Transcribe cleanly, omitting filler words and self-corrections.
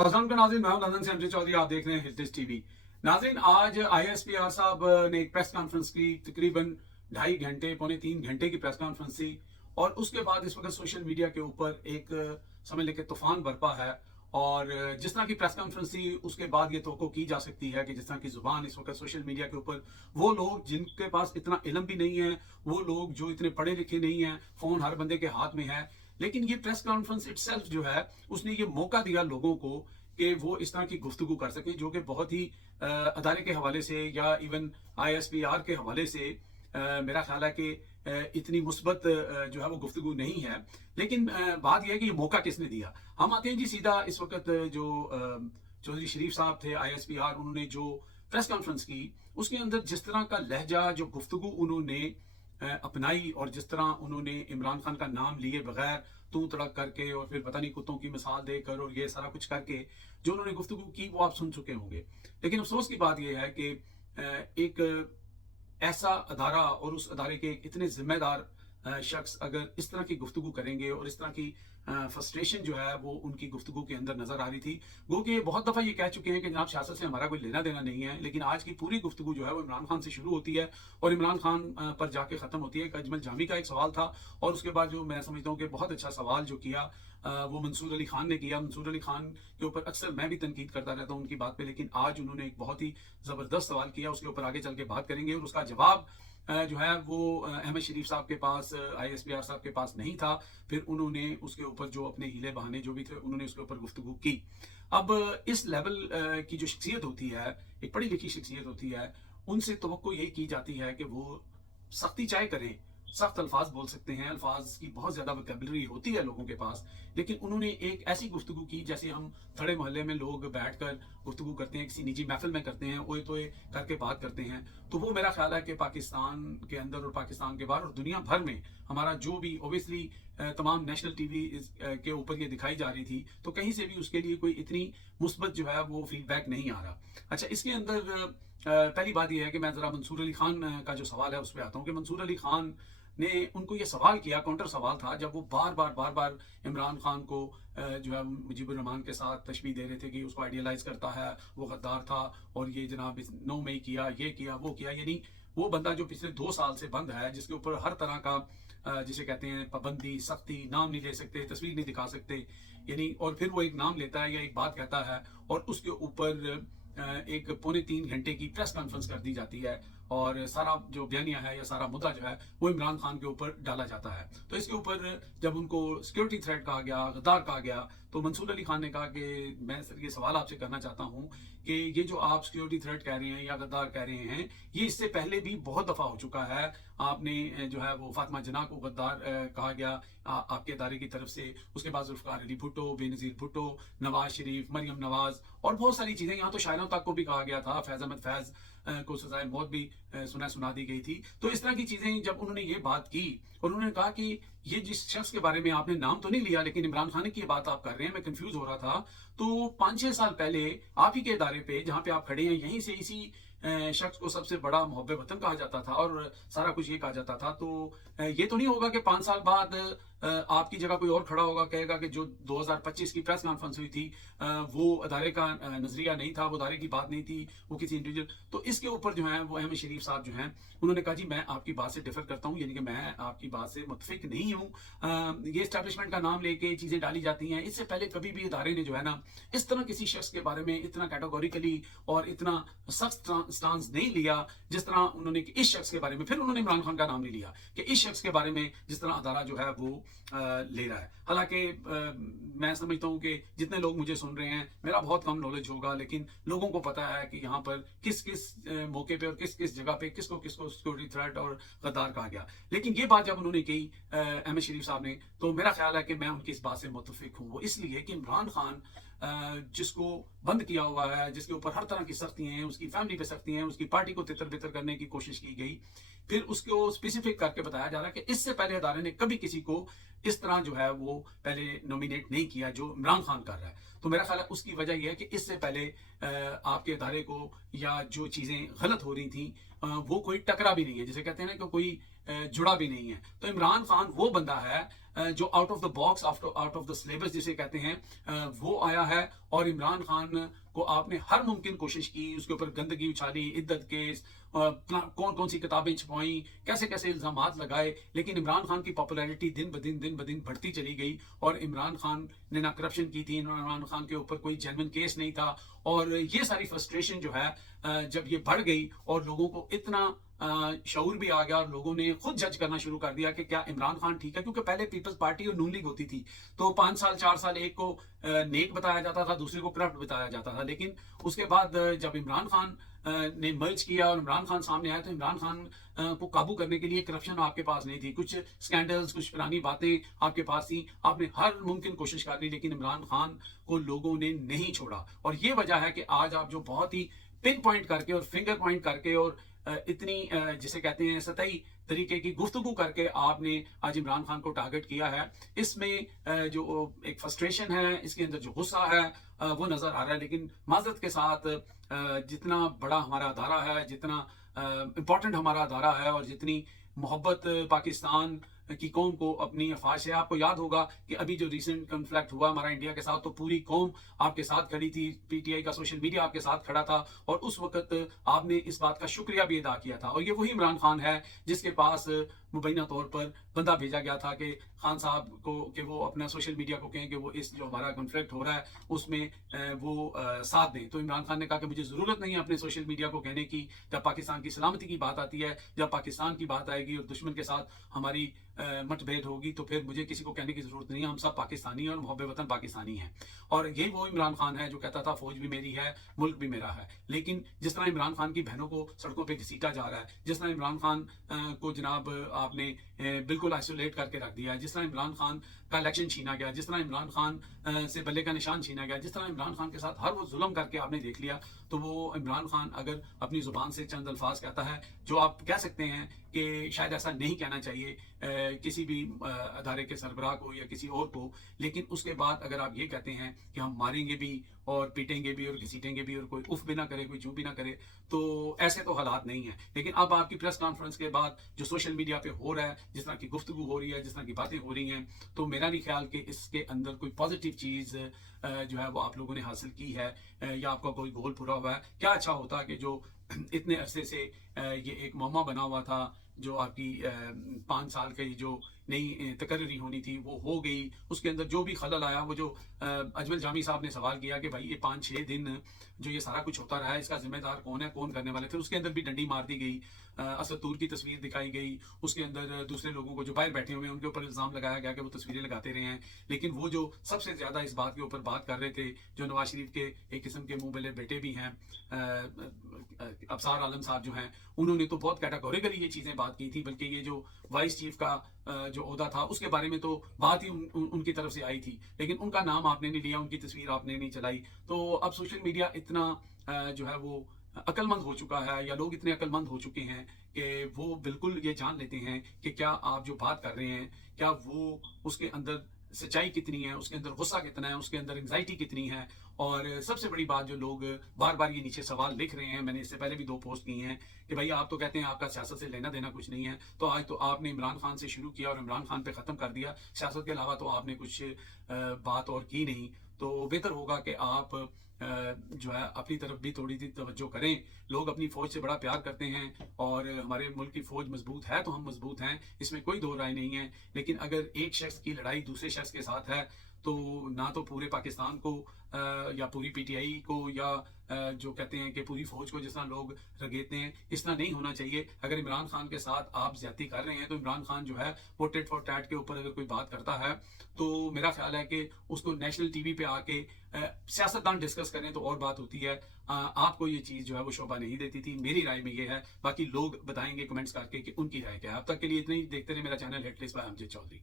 पाकिस्तान का नाज़रीन, मैं हूं लंदन से अमजद चौधरी। आप देख रहे हैं हिल्स टीवी। नाज़रीन, आज ISPR साहब ने एक प्रेस कॉन्फ्रेंस की, तकरीबन 2.5 घंटे पौने 3 घंटे की प्रेस कॉन्फ्रेंस थी। और उसके बाद इस वक्त सोशल मीडिया के ऊपर एक समझ लें कि तूफान बरपा है। और जिस तरह की प्रेस कॉन्फ्रेंस थी, उसके बाद ये तवक्को की जा सकती है कि जिस तरह की जुबान इस वक्त सोशल मीडिया के ऊपर, वो लोग जिनके पास इतना इल्म भी नहीं है, वो लोग जो इतने पढ़े लिखे नहीं हैं, फ़ोन हर बंदे के हाथ में है। लेकिन ये प्रेस कॉन्फ्रेंस इटसेल्फ जो है, उसने ये मौका दिया लोगों को कि वो इस तरह की गुफ्तगू कर सके, जो कि बहुत ही अदारे के हवाले से या इवन ISPR के हवाले से मेरा ख्याल है कि इतनी मुस्बत जो है वो गुफ्तगू नहीं है। लेकिन बात यह है कि ये मौका किसने दिया। हम आते हैं जी सीधा इस वक्त जो चौधरी शरीफ साहब थे ISPR, उन्होंने जो प्रेस कॉन्फ्रेंस की, उसके अंदर जिस तरह का लहजा, जो गुफ्तगू उन्होंने अपनाई, और जिस तरह उन्होंने इमरान खान का नाम लिए बगैर तू तड़क करके और फिर पता नहीं कुत्तों की मिसाल देकर और ये सारा कुछ करके जो उन्होंने गुफ्तगू की, वो आप सुन चुके होंगे। लेकिन अफसोस की बात यह है कि एक ऐसा अदारा और उस अदारे के इतने जिम्मेदार शख्स अगर इस तरह की गुफ्तगू करेंगे, और इस तरह की फ्रस्ट्रेशन जो है वो उनकी गुफ्तगू के अंदर नजर आ रही थी। गो कि बहुत दफ़ा ये कह चुके हैं कि जनाब सियासत से हमारा कोई लेना देना नहीं है, लेकिन आज की पूरी गुफ्तगू जो है वो इमरान खान से शुरू होती है और इमरान खान पर जाके ख़त्म होती है। एक अजमल जामी का एक सवाल था, और उसके बाद जो मैं समझता हूँ कि बहुत अच्छा सवाल जो किया वो मंसूर अली खान ने किया। मंसूर अली खान के ऊपर अक्सर मैं भी तनकीद करता रहता हूँ उनकी बात पे, लेकिन आज उन्होंने एक बहुत ही ज़बरदस्त सवाल किया, उसके ऊपर आगे चल के बात करेंगे। और उसका जवाब जो है वो अहमद शरीफ साहब के पास, ISPR साहब के पास नहीं था। फिर उन्होंने उसके ऊपर जो अपने हीले बहाने जो भी थे, उन्होंने उसके ऊपर गुफ्तगू की। अब इस लेवल की जो शख्सियत होती है, एक पढ़ी लिखी शख्सियत होती है, उनसे तवक्को यही की जाती है कि वो सख्ती चाहे करें, सख्त अल्फाज बोल सकते हैं, अल्फाज की बहुत ज़्यादा वोकैबुलरी होती है लोगों के पास, लेकिन उन्होंने एक ऐसी गुफ्तगू की जैसे हम थड़े मोहल्ले में लोग बैठ कर गुफ्तगू करते हैं, किसी निजी महफिल में करते हैं, ओए तोए करके बात करते हैं। तो वो मेरा ख्याल है कि पाकिस्तान के अंदर और पाकिस्तान के बाहर और दुनिया भर में हमारा जो भी ओबियसली तमाम नेशनल टीवी के ऊपर ये दिखाई जा रही थी, तो कहीं से भी उसके लिए कोई इतनी मुस्बत जो है वो फीडबैक नहीं आ रहा। अच्छा, इसके अंदर पहली बात यह है कि मैं ज़रा मंसूर अली खान का जो सवाल है उस पर आता हूँ कि मंसूर अली खान ने उनको ये सवाल किया, काउंटर सवाल था, जब वो बार बार इमरान खान को जो है मुजीबुर रहमान के साथ तशबीह दे रहे थे कि उसको आइडियलाइज करता है, वो गद्दार था, और ये जनाब 9 मई किया, ये किया, वो किया। यानी वो बंदा जो पिछले 2 साल से बंद है, जिसके ऊपर हर तरह का जिसे कहते हैं पाबंदी, सख्ती, नाम नहीं ले सकते, तस्वीर नहीं दिखा सकते, यानी, और फिर वो एक नाम लेता है या एक बात कहता है और उसके ऊपर एक पौने 3 घंटे की प्रेस कॉन्फ्रेंस कर दी जाती है, और सारा जो बयानिया है या सारा मुद्दा जो है वो इमरान खान के ऊपर डाला जाता है। तो इसके ऊपर जब उनको सिक्योरिटी थ्रेट कहा गया, गद्दार कहा गया, तो मंसूर अली खान ने कहा कि मैं सर ये सवाल आपसे करना चाहता हूँ कि ये जो आप सिक्योरिटी थ्रेट कह रहे हैं या गद्दार कह रहे हैं, ये इससे पहले भी बहुत दफ़ा हो चुका है। आपने जो है वो फातिमा जना को गद्दार कहा गया आपके इदारे की तरफ से, उसके बाद जुल्फ़िकार अली भुट्टो, बेनज़ीर भुट्टो, नवाज शरीफ, मरियम नवाज और बहुत सारी चीज़ें, यहाँ तो शायरों तक को भी कहा गया था, फैज़ अहमद फैज़ को सजाए मौत भी सुना दी गई थी। तो इस तरह की चीज़ें जब उन्होंने ये बात की, और उन्होंने कहा कि ये जिस शख्स के बारे में आपने नाम तो नहीं लिया, लेकिन इमरान खान की बात आप कर रहे हैं, मैं कंफ्यूज हो रहा था। तो 5-6 साल पहले आप ही के इदारे पे जहाँ पे आप खड़े हैं, यहीं से इसी शख्स को सबसे बड़ा मुहब्बे वतन कहा जाता था और सारा कुछ ये कहा जाता था। तो ये तो नहीं होगा कि 5 साल बाद आपकी जगह कोई और खड़ा होगा, कहेगा कि जो 2025 की प्रेस कॉन्फ्रेंस हुई थी वो अदारे का नजरिया नहीं था, वो अदारे की बात नहीं थी, वो किसी इंडिविजुअल। तो इसके ऊपर जो है वो अहमद शरीफ साहब जो हैं, उन्होंने कहा जी मैं आपकी बात से डिफर करता हूँ, यानी कि मैं आपकी बात से मुतफिक नहीं हूँ। ये एस्टैब्लिशमेंट का नाम लेके चीज़ें डाली जाती हैं, इससे पहले कभी भी इदारे ने जो है ना इस तरह किसी शख्स के बारे में इतना कैटेगोरिकली और इतना सख्त स्टांस नहीं लिया जिस तरह उन्होंने इस शख्स के बारे में। फिर उन्होंने इमरान खान का नाम नहीं लिया कि इस शख्स के बारे में जिस तरह अदारा जो है वो ले रहा है। हालांकि मैं समझता हूँ कि जितने लोग मुझे सुन रहे हैं, मेरा बहुत कम नॉलेज होगा, लेकिन लोगों को पता है कि यहाँ पर किस किस मौके पे और किस किस जगह पे किसको किसको सिक्योरिटी थ्रेट और गद्दार कहा गया। लेकिन ये बात जब उन्होंने कही अहमद शरीफ साहब ने, तो मेरा ख्याल है कि मैं उनकी इस बात से मुतफिक हूँ। वो इसलिए कि इमरान खान जिसको बंद किया हुआ है, जिसके ऊपर हर तरह की सख्तियां हैं, उसकी फैमिली पे सख्ती हैं, उसकी पार्टी को तितर बितर करने की कोशिश की गई, फिर उसको स्पेसिफिक करके बताया जा रहा है कि इससे पहले अदारे ने कभी किसी को इस तरह जो है वो पहले नॉमिनेट नहीं किया जो इमरान खान कर रहा है। तो मेरा ख्याल है उसकी वजह यह है कि इससे पहले आपके अदारे को या जो चीज़ें गलत हो रही थी वो कोई टकरा भी नहीं है। जैसे कहते हैं ना कि कोई जुड़ा भी नहीं है। तो इमरान खान वो बंदा है जो out of the box, out of the syllabus जिसे कहते हैं, वो आया है। और इमरान खान को आपने हर मुमकिन कोशिश की, उसके ऊपर गंदगी उछाली, इद्दत केस, कौन कौन सी किताबें छपवाई, कैसे कैसे इल्जामात लगाए, लेकिन इमरान खान की पॉपुलैरिटी दिन ब दिन बढ़ती चली गई। और इमरान खान ने ना करप्शन की थी, इमरान खान के ऊपर कोई जेन्युइन केस नहीं था। और ये सारी फ्रस्ट्रेशन जो है जब ये बढ़ गई और लोगों को इतना शऊर भी आ गया और लोगों ने खुद जज करना शुरू कर दिया कि क्या इमरान खान ठीक है। क्योंकि पहले पीपल्स पार्टी और नून लीग होती थी, तो 5 साल 4 साल एक को नेक बताया जाता था, दूसरे को करप्ट बताया जाता था। लेकिन उसके बाद जब इमरान खान ने मर्ज किया और इमरान खान सामने आया, तो इमरान खान को काबू करने के लिए करप्शन आपके पास नहीं थी, कुछ स्कैंडल्स, कुछ पुरानी बातें आपके पास थी, आपने हर मुमकिन कोशिश कर ली, लेकिन इमरान खान को लोगों ने नहीं छोड़ा। और ये वजह है कि आज आप जो बहुत ही पिन पॉइंट करके और फिंगर पॉइंट करके और इतनी जिसे कहते हैं सतही तरीके की गुफ्तगू करके आपने आज इमरान खान को टारगेट किया है, इसमें जो एक फ्रस्ट्रेशन है, इसके अंदर जो गुस्सा है वो नजर आ रहा है। लेकिन माजरत के साथ जितना बड़ा हमारा अदारा है, जितना इम्पोर्टेंट हमारा अदारा है और जितनी मोहब्बत पाकिस्तान की कौम को अपनी ख्वाहिश है, आपको याद होगा कि अभी जो रिसेंट कन्फ्लिक्ट हुआ हमारा इंडिया के साथ, तो पूरी कौम आपके साथ खड़ी थी, पीटीआई का सोशल मीडिया आपके साथ खड़ा था, और उस वक्त आपने इस बात का शुक्रिया भी अदा किया था। और ये वही इमरान खान है जिसके पास मुबैना तौर पर बंदा भेजा गया था कि खान साहब को कि वो अपना सोशल मीडिया को कहें कि वो इस जो हमारा कन्फ्लिक्ट हो रहा है उसमें वो साथ दें। तो इमरान खान ने कहा कि मुझे ज़रूरत नहीं है अपने सोशल मीडिया को कहने की, जब पाकिस्तान की सलामती की बात आती है, जब पाकिस्तान की बात आएगी और दुश्मन के साथ हमारी मतभेद होगी, तो फिर मुझे किसी को कहने की ज़रूरत नहीं है, हम सब पाकिस्तानी और मुहब्बे वतन पाकिस्तानी हैं। और ये वो इमरान खान है जो कहता था फौज भी मेरी है, मुल्क भी मेरा है। लेकिन जिस तरह इमरान खान की बहनों को सड़कों पर घसीटा जा रहा है, जिस तरह इमरान खान को जनाब आपने बिल्कुल आइसोलेट करके रख दिया है, जिस तरह इमरान खान का इलेक्शन छीना गया, जिस तरह इमरान खान से बल्ले का निशान छीना गया, जिस तरह इमरान खान के साथ हर वो जुल्म करके आपने देख लिया, तो वो इमरान खान अगर अपनी जुबान से चंद अल्फाज कहता है जो आप कह सकते हैं कि शायद ऐसा नहीं कहना चाहिए किसी भी अदारे के सरबराह को या किसी और को, लेकिन उसके बाद अगर आप ये कहते हैं कि हम मारेंगे भी और पीटेंगे भी और घसीटेंगे भी और कोई उफ भी ना करे, कोई चूं भी ना करे, तो ऐसे तो हालात नहीं है। लेकिन अब आपकी प्रेस कॉन्फ्रेंस के बाद जो सोशल मीडिया पे हो रहा है, जिस तरह की गुफ्तगू हो रही है, जिस तरह की बातें हो रही हैं, तो मेरा नहीं ख्याल कि इसके अंदर कोई पॉजिटिव चीज़ जो है वो आप लोगों ने हासिल की है या आपका कोई गोल पूरा हुआ है। क्या अच्छा होता कि जो इतने अरसे से ये एक मौमा बना हुआ था, जो आपकी 5 साल की जो नई तकर्री होनी थी वो हो गई, उसके अंदर जो भी खलल आया, वो जो अजमल जामी साहब ने सवाल किया कि भाई ये 5-6 दिन जो ये सारा कुछ होता रहा है, इसका जिम्मेदार कौन है, कौन करने वाले थे, उसके अंदर भी डंडी मार दी गई, असद तूर की तस्वीर दिखाई गई, उसके अंदर दूसरे लोगों को जो बाहर बैठे हुए हैं उनके ऊपर इल्ज़ाम लगाया गया कि वो तस्वीरें लगाते रहे हैं। लेकिन वो जो सबसे ज़्यादा इस बात के ऊपर बात कर रहे थे, जो नवाज शरीफ के एक किस्म के मुंह बले बेटे भी हैं, अबसार आलम साहब जो हैं, उन्होंने तो बहुत कैटेगोरिकली ये चीज़ें बात की थी, बल्कि ये जो वाइस चीफ का जो ओहदा था उसके बारे में तो बात ही उनकी तरफ से आई थी, लेकिन उनका नाम आपने नहीं लिया, उनकी तस्वीर आपने नहीं चलाई। तो अब सोशल मीडिया इतना जो है वो अक्लमंद हो चुका है, या लोग इतने अक्लमंद हो चुके हैं कि वो बिल्कुल ये जान लेते हैं कि क्या आप जो बात कर रहे हैं, क्या वो उसके अंदर सच्चाई कितनी है, उसके अंदर गुस्सा कितना है, उसके अंदर एंग्जाइटी कितनी है। और सबसे बड़ी बात जो लोग बार बार ये नीचे सवाल लिख रहे हैं, मैंने इससे पहले भी 2 पोस्ट की हैं कि भाई आप तो कहते हैं आपका सियासत से लेना देना कुछ नहीं है, तो आज तो आपने इमरान खान से शुरू किया और इमरान खान पे ख़त्म कर दिया, सियासत के अलावा तो आपने कुछ बात और की नहीं। तो बेहतर होगा कि आप जो है अपनी तरफ भी थोड़ी सी तवज्जो करें। लोग अपनी फ़ौज से बड़ा प्यार करते हैं और हमारे मुल्क की फ़ौज मजबूत है तो हम मजबूत हैं, इसमें कोई दो राय नहीं है। लेकिन अगर एक शख्स की लड़ाई दूसरे शख्स के साथ है, तो ना तो पूरे पाकिस्तान को या पूरी पीटीआई को या जो कहते हैं कि पूरी फ़ौज को जिस तरह लोग रगेते हैं, इस तरह नहीं होना चाहिए। अगर इमरान खान के साथ आप ज्यादती कर रहे हैं, तो इमरान खान जो है वो टिट फॉर टैट के ऊपर अगर कोई बात करता है, तो मेरा ख्याल है कि उसको नेशनल टीवी पे आके सियासतदान डिस्कस करें तो और बात होती है। आपको ये चीज़ जो है वो शोभा नहीं देती थी, मेरी राय में ये है। बाकी लोग बताएंगे कमेंट्स करके कि उनकी राय क्या है। अब तक के लिए इतना ही। देखते रहे मेरा channel hit list by Amjad Chaudhary.